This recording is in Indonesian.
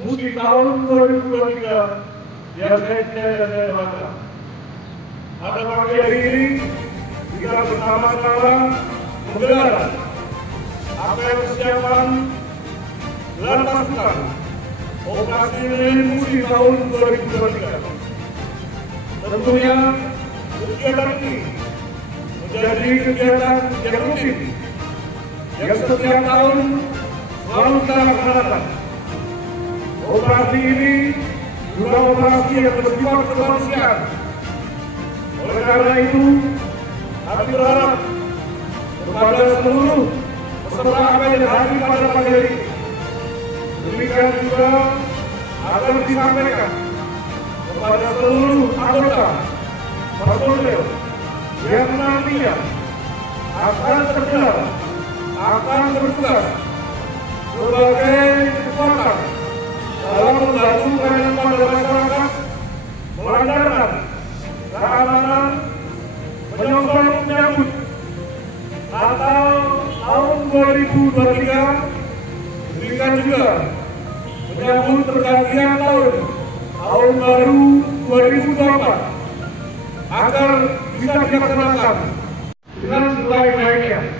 Musi tahun 2023 yang saya cintai dan saya bangga. Pada pagi hari ini kita bersama-sama menggelar apel kesiapan gelar pasukan operasi Lilin Musi tahun 2023. Tentunya kegiatan ini menjadi kegiatan yang rutin yang setiap tahun selalu kita laksanakan. Operasi ini juga operasi yang bersifat kemanusiaan. Oleh karena itu, kami berharap kepada seluruh peserta apel yang hadir pada pagi hari ini, demikian juga akan disampaikan kepada seluruh anggota personel yang nantinya akan tergelar, akan bertugas sebagai kekuatan dalam membantu pelayanan pada masyarakat, melancarkan keamanan, menyongsong menyambut Natal tahun 2023, demikian juga menyambut pergantian tahun baru 2024 agar bisa dilaksanakan dengan sebaik-baiknya.